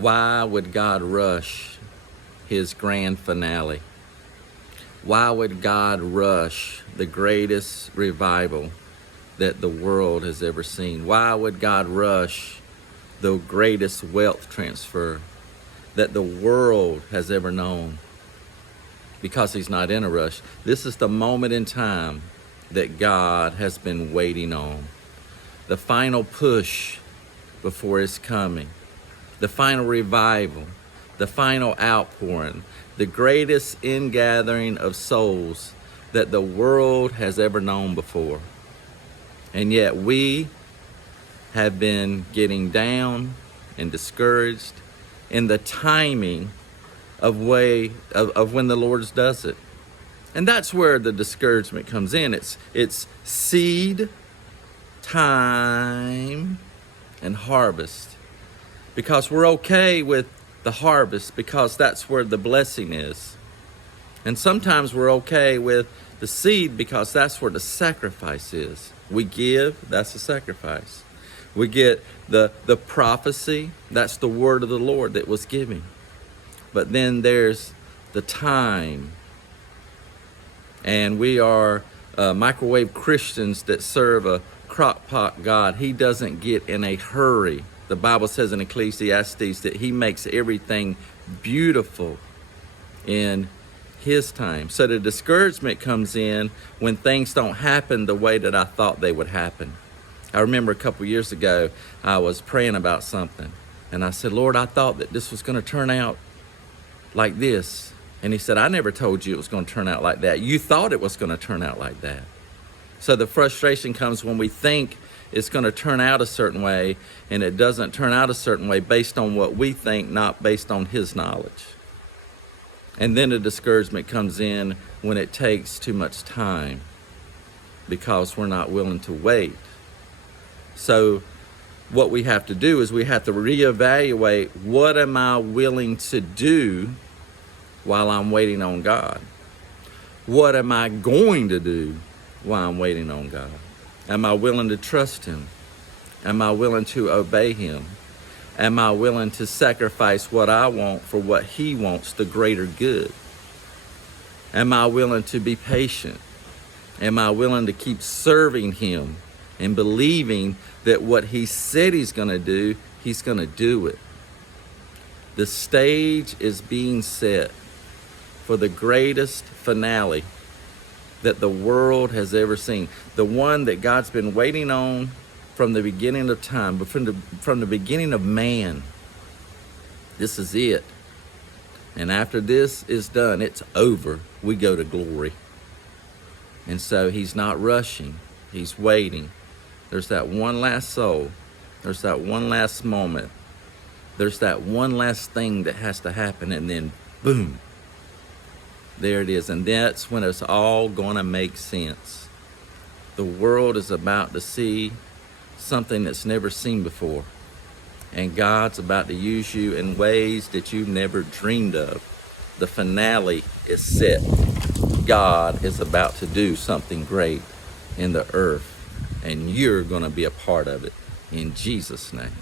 Why would God rush his grand finale? Why would God rush the greatest revival that the world has ever seen? Why would God rush the greatest wealth transfer that the world has ever known? Because he's not in a rush. This is the moment in time that God has been waiting on. The final push before his coming. The final revival. The final outpouring. The greatest ingathering of souls that the world has ever known before. And yet we have been getting down and discouraged in the timing of when the Lord does it. And that's where the discouragement comes in. It's seed, time, and harvest. Because we're okay with the harvest because that's where the blessing is. And sometimes we're okay with the seed because that's where the sacrifice is. We give, that's the sacrifice. We get the prophecy, that's the word of the Lord that was given. But then there's the time. And we are microwave Christians that serve a crock-pot God. He doesn't get in a hurry. The Bible says in Ecclesiastes that he makes everything beautiful in his time. So the discouragement comes in when things don't happen the way that I thought they would happen. I remember a couple years ago, I was praying about something. And I said, Lord, I thought that this was going to turn out like this. And he said, I never told you it was going to turn out like that. You thought it was going to turn out like that. So the frustration comes when we think it's going to turn out a certain way, and it doesn't turn out a certain way based on what we think, not based on his knowledge. And then the discouragement comes in when it takes too much time because we're not willing to wait. So what we have to do is we have to reevaluate, what am I willing to do while I'm waiting on God? What am I going to do while I'm waiting on God? Am I willing to trust him? Am I willing to obey him? Am I willing to sacrifice what I want for what he wants, the greater good? Am I willing to be patient? Am I willing to keep serving him and believing that what he said he's going to do, he's going to do it? The stage is being set for the greatest finale that the world has ever seen. The one that God's been waiting on from the beginning of time, but from the beginning of man. This is it. And after this is done, it's over. We go to glory. And so he's not rushing. He's waiting. There's that one last soul. There's that one last moment. There's that one last thing that has to happen, and then boom. There it is, and that's when it's all going to make sense. The world is about to see something that's never seen before. And God's about to use you in ways that you never dreamed of. The finale is set. God is about to do something great in the earth, and you're going to be a part of it. In Jesus' name.